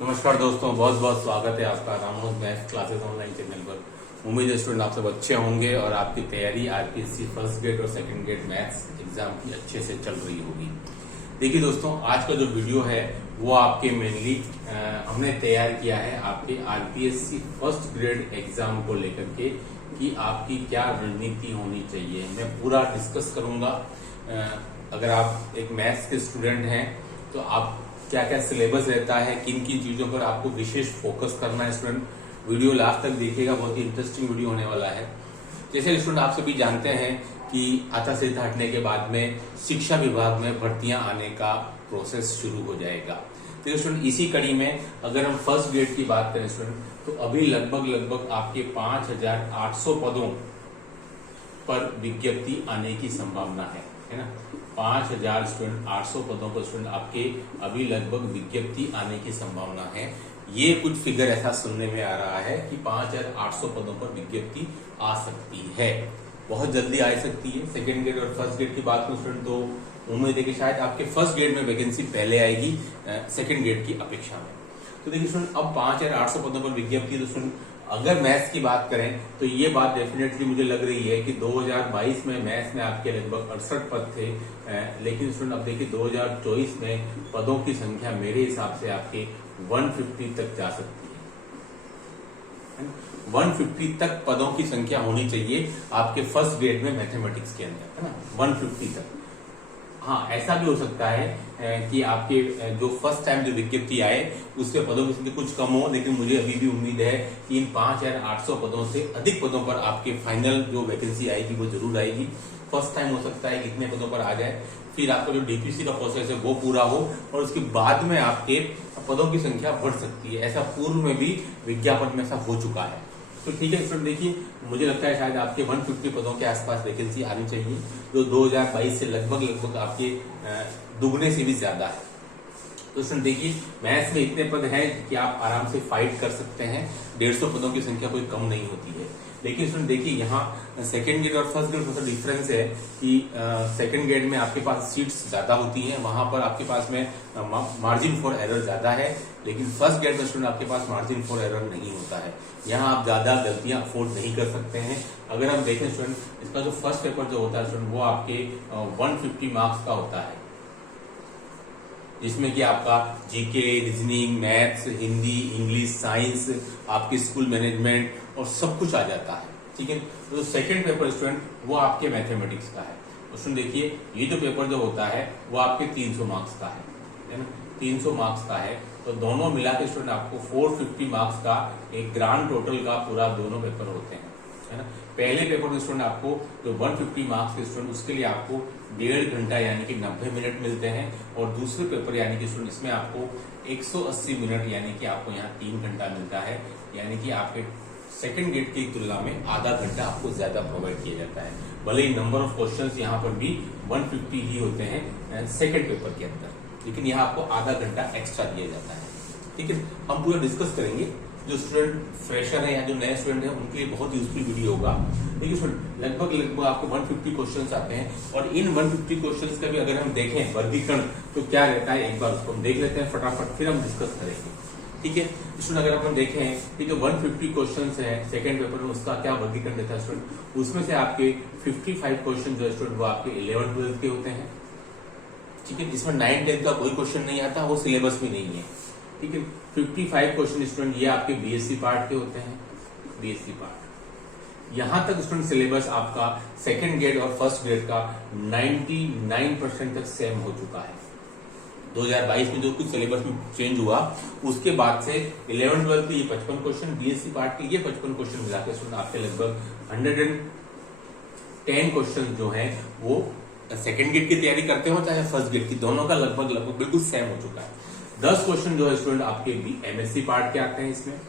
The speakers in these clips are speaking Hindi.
नमस्कार दोस्तों, बहुत बहुत स्वागत है आपका Ramos math classes online channel पर। उम्मीद है स्टूडेंट आप सब अच्छे होंगे और आपकी तैयारी आरपीएससी फर्स्ट ग्रेड और सेकंड ग्रेड मैथ्स एग्जाम की अच्छे से चल रही होगी। देखिए दोस्तों, आज का जो वीडियो है वो आपके मेनली हमने तैयार किया है आपके आरपीएससी फर्स्ट ग्रेड एग्जाम को लेकर के कि आपकी क्या रणनीति होनी चाहिए। मैं पूरा डिस्कस करूंगा। अगर आप एक मैथ्स के स्टूडेंट हैं तो आप क्या क्या सिलेबस रहता है, किन किन चीजों पर आपको विशेष फोकस करना है। स्टूडेंट वीडियो लास्ट तक देखिएगा, बहुत ही इंटरेस्टिंग वीडियो होने वाला है। जैसे स्टूडेंट आप सभी जानते हैं कि आचारसंहिता हटने के बाद में शिक्षा विभाग में भर्तियां आने का प्रोसेस शुरू हो जाएगा। तो स्टूडेंट इसी कड़ी में अगर हम फर्स्ट ग्रेड की बात करें स्टूडेंट, तो अभी लगभग आपके 5,800 पदों पर विज्ञप्ति आने की संभावना है ना। 5,800 पदों पर स्टूडेंट आपके अभी लगभग विज्ञप्ति आने की संभावना है। ये कुछ फिगर ऐसा सुनने में आ रहा है कि 5,800 पदों पर विज्ञप्ति आ सकती है, बहुत जल्दी आ सकती है। सेकेंड ग्रेड और फर्स्ट ग्रेड की बात करूं स्टूडेंट तो उम्मीद है कि शायद आपके फर्स्ट ग्रेड में वैकेंसी पहले आएगी सेकेंड ग्रेड की अपेक्षा में। तो देखिए स्टूडेंट, अब 5,800 पदों पर विज्ञप्ति, तो स्टूडेंट अगर मैथ्स की बात करें तो ये बात डेफिनेटली मुझे लग रही है कि 2022 में मैथ्स में आपके लगभग 68 पद थे, लेकिन स्टूडेंट अब देखिए 2024 में पदों की संख्या मेरे हिसाब से आपके 150 तक जा सकती है। 150 तक पदों की संख्या होनी चाहिए आपके फर्स्ट ग्रेड में मैथमेटिक्स के अंदर, है ना, 150 तक। हाँ, ऐसा भी हो सकता है कि आपके जो फर्स्ट टाइम जो विज्ञप्ति आए उसके पदों की संख्या कुछ कम हो, लेकिन मुझे अभी भी उम्मीद है कि इन 5,800 पदों से अधिक पदों पर आपके फाइनल जो वैकेंसी आएगी वो जरूर आएगी। फर्स्ट टाइम हो सकता है इतने पदों पर आ जाए, फिर आपका जो डीपीसी का प्रोसेस है वो पूरा हो और उसके बाद में आपके पदों की संख्या बढ़ सकती है। ऐसा पूर्व में भी विज्ञापन में ऐसा हो चुका है। तो ठीक है स्टूडेंट, देखिए मुझे लगता है शायद आपके 150 पदों के आसपास वैकेंसी आनी चाहिए, जो 2022 से लगभग आपके दुगने से भी ज्यादा है। तो स्टूडेंट देखिए, मैथ्स में इतने पद हैं कि आप आराम से फाइट कर सकते हैं। 150 पदों की संख्या कोई कम नहीं होती है। लेकिन स्टूडेंट देखिए, यहाँ सेकंड ग्रेड और फर्स्ट ग्रेड में डिफरेंस है कि सेकंड ग्रेड में आपके पास सीट्स ज्यादा होती हैं, वहां पर आपके पास में मार्जिन फॉर एरर ज्यादा है, लेकिन फर्स्ट ग्रेड में स्टूडेंट आपके पास मार्जिन फॉर एरर नहीं होता है। यहाँ आप ज्यादा गलतियां अफोर्ड नहीं कर सकते हैं। अगर हम देखें स्टूडेंट, इसका जो फर्स्ट पेपर जो होता है स्टूडेंट वो आपके 150 मार्क्स का होता है, जिसमें कि आपका GK, reasoning, maths, Hindi, English, science, आपकी स्कूल मैनेजमेंट और सब कुछ आ जाता है। ठीक है, तो सेकंड पेपर स्टूडेंट वो आपके मैथमेटिक्स का है। तो स्टूडेंट देखिए, ये जो पेपर जो होता है वो आपके 300 मार्क्स का है ना, 300 मार्क्स का है। तो दोनों मिला के स्टूडेंट आपको 450 मार्क्स का एक ग्रांड टोटल का पूरा दोनों पेपर होते हैं, है ना। पहले पेपर में स्टूडेंट आपको जो 150 मार्क्स के स्टूडेंट उसके लिए आपको 1.5 घंटा यानी कि 90 मिनट मिलते हैं, और दूसरे पेपर यानी कि स्टूडेंट इसमें आपको 180 मिनट यानी कि आपको यहाँ 3 घंटा मिलता है। यानी कि आपके सेकंड ग्रेड की तुलना में आधा घंटा आपको ज्यादा प्रोवाइड किया जाता है। भले ही नंबर ऑफ क्वेश्चंस यहाँ पर भी 150 ही होते हैं सेकंड पेपर के अंदर, लेकिन यहाँ आपको आधा घंटा एक्स्ट्रा दिया जाता है। ठीक है, हम पूरा डिस्कस करेंगे। जो स्टूडेंट फ्रेशर है या जो नए स्टूडेंट है उनके लिए बहुत यूजफुल वीडियो होगा। देखिए स्टूडेंट, लगभग आपको 150 क्वेश्चंस आते हैं, और इन 150 क्वेश्चंस का भी अगर हम देखें वर्गीकरण तो क्या रहता है, एक बार उसको हम देख लेते हैं फटाफट, फिर हम डिस्कस करेंगे। ठीक है स्टूडेंट, अगर अपन देखें, ठीक है, 150 क्वेश्चंस है सेकंड पेपर में, उसका क्या वर्गीकरण रहता है स्टूडेंट, उसमें से आपके 55 क्वेश्चन जो है स्टूडेंट वो आपके 11-12 के होते हैं। ठीक है, जिसमें 9-10 का कोई क्वेश्चन नहीं आता, वो सिलेबस भी नहीं है। ठीक है, 55 क्वेश्चन स्टूडेंट ये आपके बीएससी पार्ट के होते हैं, बीएससी पार्ट। यहां तक स्टूडेंट सिलेबस आपका सेकंड ग्रेड और फर्स्ट ग्रेड का 99% तक सेम हो चुका है। 2022 में जो कुछ सिलेबस में चेंज हुआ उसके बाद से 11-12 के ये 55 क्वेश्चन, बीएससी पार्ट के ये 55 क्वेश्चन मिलाकर स्टूडेंट आपके लगभग 110 क्वेश्चन जो है वो सेकंड ग्रेड की तैयारी करते हो चाहे फर्स्ट ग्रेड की, दोनों का लगभग बिल्कुल सेम हो चुका है। 10 क्वेश्चन जो है स्टूडेंट आपके एमएससी पार्ट के आते हैं। इसमें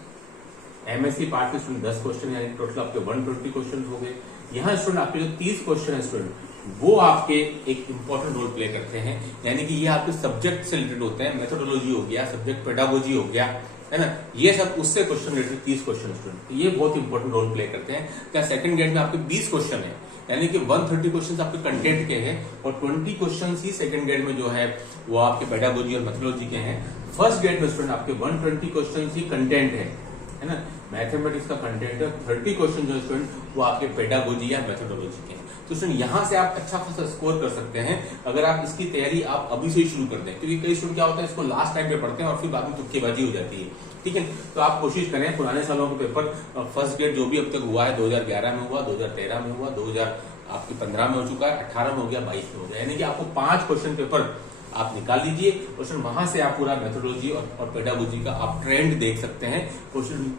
एमएससी पार्ट के स्टूडेंट 10 क्वेश्चन यानी टोटल आपके 120 क्वेश्चन हो गए। यहाँ स्टूडेंट आपके जो 30 क्वेश्चन है स्टूडेंट वो आपके एक इंपॉर्टेंट रोल प्ले करते हैं, यानी कि ये आपके सब्जेक्ट से रिलेटेड होते हैं। मेथोडोलॉजी हो गया, सब्जेक्ट पेडागोजी हो गया, है ना, ये सब उससे क्वेश्चन रिलेटेड 30 क्वेश्चन स्टूडेंट, ये बहुत इंपॉर्टेंट रोल प्ले करते हैं। क्या सेकंड ग्रेड में आपके 20 क्वेश्चन है, यानी कि 130 क्वेश्चन आपके कंटेंट के हैं और 20 क्वेश्चन ही सेकंड ग्रेड में जो है वो आपके पेडागोजी और मेथोडोलॉजी के हैं। फर्स्ट ग्रेड में स्टूडेंट आपके 120 क्वेश्चन ही कंटेंट है ना, मैथमेटिक्स का कंटेंट है। 30 क्वेश्चन जो स्टूडेंट वो आपके पेडागोजी या मेथोडोलॉजी के हैं। तो स्टूडेंट यहाँ से आप अच्छा खासा स्कोर कर सकते हैं अगर आप इसकी तैयारी आप अभी से ही शुरू कर दें, क्योंकि कई स्टूडेंट क्या होता है इसको लास्ट टाइम पे पढ़ते हैं और फिर बाद में तुक्केबाजी हो जाती है। ठीक है, तो आप कोशिश करें पुराने सालों के पेपर फर्स्ट ग्रेड जो भी अब तक हुआ है 2011 में हुआ, 2013 में हुआ, 2015 में हो चुका है, 18 में हो गया, 22 में हो गया, यानी कि आपको 5 क्वेश्चन पेपर आप निकाल लीजिए। क्वेश्चन वहां से आप पूरा मेथोडोलॉजी और पेडागोजी का आप ट्रेंड देख सकते हैं। क्वेश्चन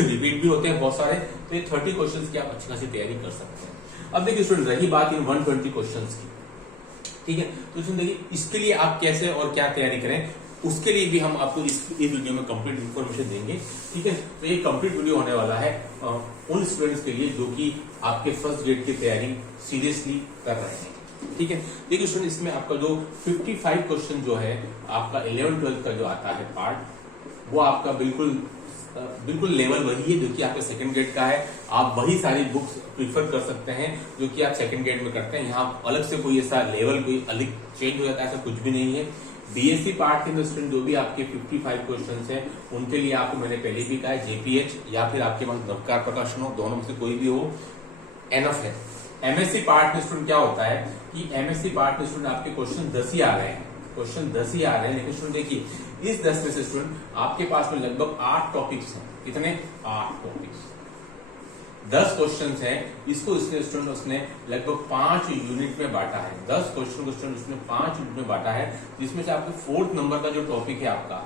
रिपीट भी होते हैं बहुत सारे, तो ये 30 क्वेश्चंस की आप अच्छी खासी तैयारी कर सकते हैं। अब देखिए स्टूडेंट, रही बात इन 120 क्वेश्चंस की, ठीक है, तो स्टूडेंट देखिए इसके लिए आप कैसे और क्या तैयारी करें, उसके लिए भी हम आपको इस वीडियो में कंप्लीट इन्फॉर्मेशन देंगे। ठीक है, तो ये कंप्लीट वीडियो होने वाला है उन स्टूडेंट्स के लिए जो कि आपके फर्स्ट ग्रेड की तैयारी सीरियसली कर रहे हैं। ठीक है, देखिए स्टूडेंट इसमें आपका जो 55 क्वेश्चन जो है आपका 11-12 का जो आता है पार्ट, वो आपका बिल्कुल लेवल वही है जो कि आपका सेकंड ग्रेड का है। आप वही सारी बुक्स प्रीफर कर सकते हैं जो कि आप सेकंड ग्रेड में करते हैं। यहाँ अलग से कोई ऐसा लेवल कोई अलग चेंज हो जाता है, ऐसा कुछ भी नहीं है। बीएससी पार्ट के अंदर स्टूडेंट जो भी आपके 55 क्वेश्चंस हैं उनके लिए आपको मैंने पहले भी कहा है जेपीएच या फिर आपके पास नवकार प्रकाशन हो, दोनों में से कोई भी हो, एनफ है। एमएससी पार्ट में स्टूडेंट क्या होता है कि एमएससी पार्ट में स्टूडेंट आपके क्वेश्चन 10 ही आ रहे हैं, क्वेश्चन 10 ही आ रहे हैं, लेकिन स्टूडेंट देखिए इस 10 में से स्टूडेंट आपके पास में लगभग 8 टॉपिक्स हैं। कितने? 8 टॉपिक्स, 10 क्वेश्चन हैं। इसको स्टूडेंट उसने लगभग 5 यूनिट में बांटा है। 10 क्वेश्चन को स्टूडेंट उसने 5 यूनिट में बांटा है, जिसमें से आपके 4th नंबर का जो टॉपिक है आपका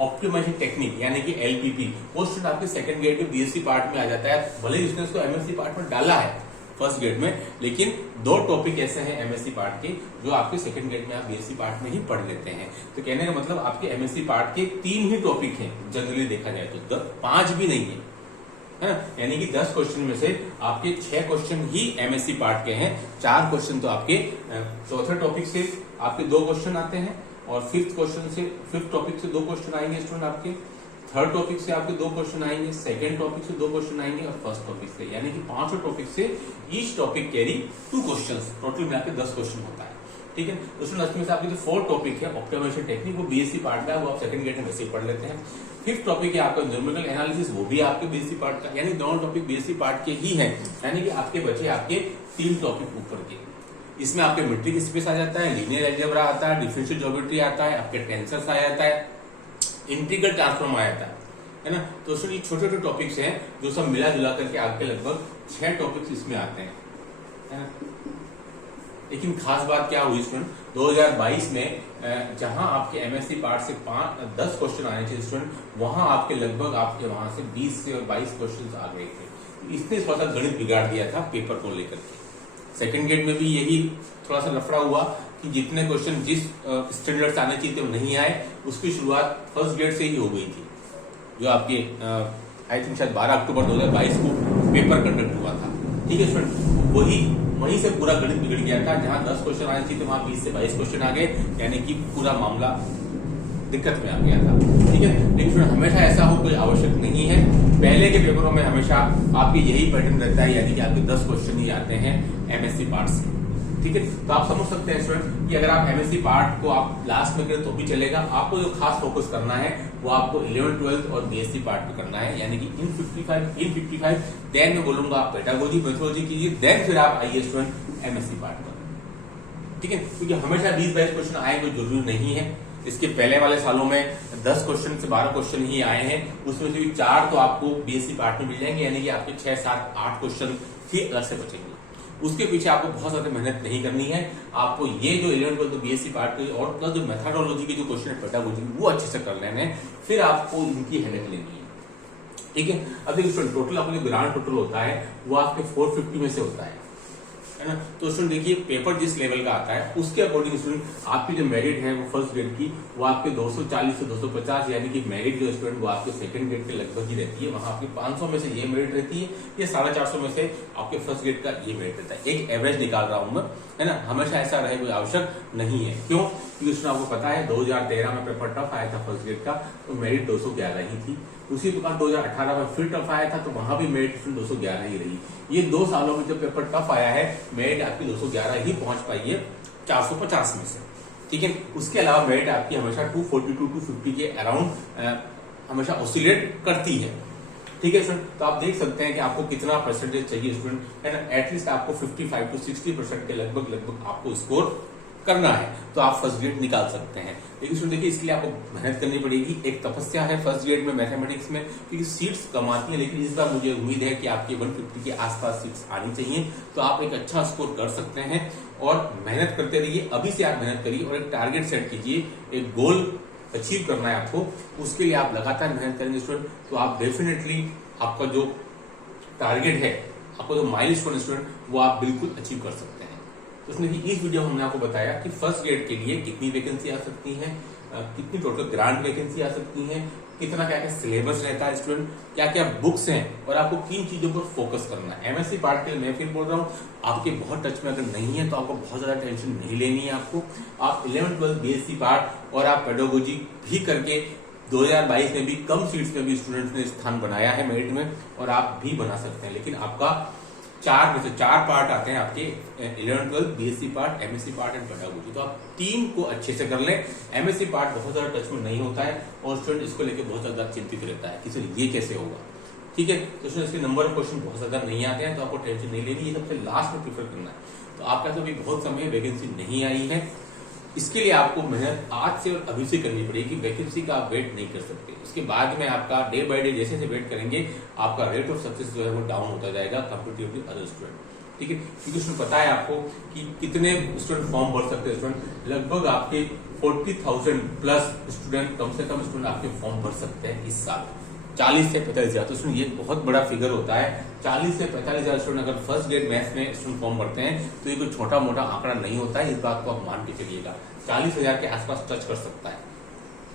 ऑप्टिमाइजेशन टेक्निक यानी कि एलपीपी, वो स्टूडेंट आपके सेकंड ग्रेड के बीएससी पार्ट में आ जाता है। भले ही उसने उसको एमएससी पार्ट में डाला है फर्स्ट ग्रेड में, लेकिन 2 टॉपिक ऐसे हैं एमएससी पार्ट के जो आपके सेकंड ग्रेड में आप बीएससी पार्ट में ही पढ़ लेते हैं। तो कहने का मतलब आपके एमएससी पार्ट के 3 ही टॉपिक हैं जनरली देखा जाए तो, 5 भी नहीं है, है ना, यानी कि 10 क्वेश्चन में से आपके 6 क्वेश्चन ही एमएससी पार्ट के हैं। 4 क्वेश्चन तो आपके चौथे टॉपिक से आपके 2 क्वेश्चन आते हैं, और 5th टॉपिक से 2 क्वेश्चन आएंगे स्टूडेंट आपके, 3rd टॉपिक से आपके 2 क्वेश्चन आएंगे, 2nd टॉपिक से 2 क्वेश्चन आएंगे, और 1st टॉपिक से, यानी कि 5 टॉपिक से each topic carry 2 question, total में आपके 10 क्वेश्चन होता है। ठीक है, उसमें में से आपके जो 4th टॉपिक है ऑप्टिमाइजेशन टेक्निक, वो बीएससी पार्ट का है, वो आप सेकंड ग्रेड में वैसे ही पढ़ लेते हैं। 5th टॉपिक है आपका न्यूमेरिकल एनालिसिस, वो भी आपके बीएससी पार्ट का, यानी दोनों टॉपिक बीएससी पार्ट के ही हैं, यानी कि आपके बचे आपके 3 टॉपिक ऊपर के। इसमें आपके मीट्रिक स्पेस आ जाता है, लीनियर अलजेब्रा आता है, डिफरेंशियल ज्योमेट्री आता है, आपके टेंसर्स आ जाता है, इंटीग्रल ट्रांसफॉर्म आ जाता है ना। तो ये छोटे छोटे टॉपिक्स हैं जो सब मिला जुला करके आपके लगभग 6 टॉपिक्स इसमें आते हैं, है ना। लेकिन खास बात क्या हुई स्टूडेंट, 2022 में जहां आपके एमएससी पार्ट से 10 क्वेश्चन आने चाहिए स्टूडेंट, वहां आपके लगभग आपके वहां से 20 से 22 क्वेश्चन आ गए थे। इसने थोड़ा सा गणित बिगाड़ दिया था पेपर को लेकर के। सेकंड ग्रेड में भी यही थोड़ा सा लफड़ा हुआ कि जितने क्वेश्चन जिस स्टैंडर्ड से आने चाहिए थे वो नहीं आए, उसकी शुरुआत फर्स्ट ग्रेड से ही हो गई थी, जो आपके आई थिंक शायद 12 अक्टूबर 2022 को पेपर कंडक्ट हुआ था। ठीक है स्टूडेंट, वहीं से पूरा गणित बिगड़ गया था। जहां 10 क्वेश्चन आने चाहिए थे वहां 20 से 22 क्वेश्चन आ गए, यानी कि पूरा मामला दिक्कत में आ गया था। ठीक है, लेकिन हमेशा ऐसा हो कोई आवश्यक नहीं है। पहले के पेपरों में हमेशा आपके यही पैटर्न रहता है, यानी कि आपके 10 क्वेश्चन ही आते हैं एमएससी पार्ट से। ठीक है, तो आप समझ सकते हैं स्टूडेंट कि अगर आप एमएससी पार्ट को आप लास्ट में करें तो भी चलेगा। आपको जो खास फोकस करना है वो आपको 11th 12th और बीएससी पार्ट में करना है, यानी कि इन 55 देन मैं बोलूंगा आप पेडागोजी मेथोडोलॉजी कीजिए, देन फिर आप आइए स्टूडेंट एमएससी पार्ट पर। ठीक है, क्योंकि हमेशा 20-22 क्वेश्चन आए कोई जरूरी नहीं है। इसके पहले वाले सालों में 10 क्वेश्चन से 12 क्वेश्चन ही आए हैं, उसमें से भी 4 तो आपको बीएससी पार्ट में मिल जाएंगे, यानी कि आपके 6, 7, 8 क्वेश्चन ही अलग से बचेंगे। उसके पीछे आपको बहुत ज्यादा मेहनत नहीं करनी है। आपको ये जो 11th 12th बीएससी पार्ट के और प्लस जो मेथोडोलॉजी के जो क्वेश्चन है पेडागोजी वो अच्छे से कर लेने हैं, फिर आपको इनकी हेडेक लेनी है। ठीक है, अब देखिए टोटल आपको जो ग्रांड टोटल होता है वो आपके 450 में से होता है ना। तो स्टूडेंट देखिए पेपर जिस लेवल का आता है उसके अकॉर्डिंग स्टूडेंट आपकी जो मेरिट है वो फर्स्ट ग्रेड की वो आपके 240 से 250, यानी कि मेरिट जो स्टूडेंट वो आपके सेकंड ग्रेड के लगभग ही रहती है। वहां आपकी 500 में से ये मेरिट रहती है, ये 450 में से आपके फर्स्ट ग्रेड का ये मेरिट रहता है। एक एवरेज निकाल रहा हूं मैं, है ना, हमेशा ऐसा रहे कोई आवश्यक नहीं है। क्यों? क्योंकि स्टूडेंट आपको पता है 2013 में पेपर टफ आया था फर्स्ट ग्रेड का, तो मेरिट 211 ही थी। उसी प्रकार 2018 में फिर टफ आया था, तो वहां भी मेरिट 211 ही रही। ये 2 सालों में जब पेपर टफ आया है मेरिट आपकी 211 ही पहुंच पाई है 450 में से। ठीक है। उसके अलावा मेरिट आपकी हमेशा 240 टू 250 के अराउंड हमेशा ऑसिलेट करती है। ठीक है स्टूडेंट, तो आप देख सकते हैं कि आपको कितना परसेंटेज चाहिए स्टूडेंट है ना, एटलीस्ट आपको 55 टू 60% के लगभग आपको स्कोर करना है, तो आप फर्स्ट ग्रेड निकाल सकते हैं। लेकिन स्टूडेंट देखिए, इसके लिए आपको मेहनत करनी पड़ेगी। एक तपस्या है फर्स्ट ग्रेड में मैथमेटिक्स में, क्योंकि सीट्स कम आती है, लेकिन इस बार मुझे उम्मीद है कि आपकी 150 के आसपास सीट्स आनी चाहिए, तो आप एक अच्छा स्कोर कर सकते हैं। और मेहनत करते रहिए, अभी से आप मेहनत करिए और एक टारगेट सेट कीजिए, एक गोल अचीव करना है आपको, उसके लिए आप लगातार मेहनत करेंगे स्टूडेंट, तो आप डेफिनेटली आपका जो टारगेट है, आपका जो माइलस्टोन स्टूडेंट, वो आप बिल्कुल अचीव कर सकते हैं। तो इसमें इस वीडियो में हमने आपको बताया कि फर्स्ट ग्रेड के लिए कितनी वैकेंसी आ सकती है, कितनी टोटल ग्रांट वैकेंसी आ सकती है, कितना क्या क्या सिलेबस रहता है स्टूडेंट, क्या क्या बुक्स हैं, और आपको किन चीजों पर फोकस करना है। एमएससी पार्ट के लिए मैं फिर बोल रहा हूँ, आपके बहुत टच में अगर नहीं है तो आपको बहुत ज्यादा टेंशन नहीं लेनी है। आपको आप 11-12 बीएससी पार्ट और आप पेडोलॉजी भी करके 2022 में भी कम सीट्स में भी स्टूडेंट्स ने स्थान बनाया है मेरिट में, और आप भी बना सकते हैं। लेकिन आपका 4 में से 4 पार्ट आते हैं आपके 11-12 BSc part, MSc part and pedagogy, तो आप 3 को अच्छे से कर लें। एमएससी पार्ट बहुत ज्यादा टच में नहीं होता है और स्टूडेंट इसको लेकर बहुत ज्यादा चिंतित रहता है कि सर ये कैसे होगा। ठीक है, तो स्टूडेंट इसके नंबर ऑफ क्वेश्चन बहुत ज्यादा नहीं आते हैं, तो आपको टेंशन नहीं लेनी, ये सबसे लास्ट में प्रीफर करना है। तो आपका तो अभी बहुत समय वैकेंसी नहीं आई है, इसके लिए आपको मेहनत आज से और अभी से करनी पड़ेगी। वैकेंसी का आप वेट नहीं कर सकते, उसके बाद में आपका डे बाय डे जैसे जैसे वेट करेंगे, आपका रेट ऑफ सक्सेस जो है वो डाउन होता जाएगा कंपेरेटिवली अदर स्टूडेंट। ठीक है, क्योंकि उसमें पता है आपको कि कितने स्टूडेंट फॉर्म भर सकते हैं। स्टूडेंट लगभग आपके 40,000 प्लस स्टूडेंट, कम से कम स्टूडेंट आपके फॉर्म भर सकते हैं इस साल, 40 से 45 हजार। तो स्टूडेंट ये बहुत बड़ा फिगर होता है, 40 से 45 हजार स्टूडेंट अगर फर्स्ट ग्रेड मैथ्स में स्टूडेंट फॉर्म भरते हैं, तो ये कोई छोटा मोटा आंकड़ा नहीं होता है, इस बात को आप मान के चलिएगा। 40,000 के आसपास टच कर सकता है।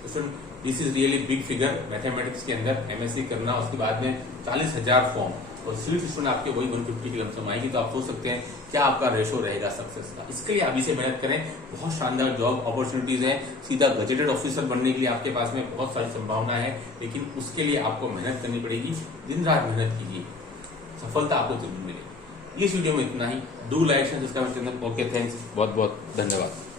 तो student this is really big figure mathematics के अंदर, एमएससी करना, उसके बाद में 40,000 फॉर्म और सिर्फ स्टूडेंट आपके वही 150 की लमसम आएगी, तो आप सोच सकते हैं क्या आपका रेशो रहेगा सक्सेस का। इसके लिए अभी से मेहनत करें, बहुत शानदार जॉब अपॉर्चुनिटीज है, सीधा गजेटेड ऑफिसर बनने के लिए आपके पास में बहुत सारी संभावना है, लेकिन उसके लिए आपको मेहनत करनी पड़ेगी, दिन रात मेहनत कीजिए, सफलता आपको जरूर मिलेगी। इस वीडियो में इतना ही। Do like and subscribe channel. Okay, thanks, बहुत बहुत धन्यवाद।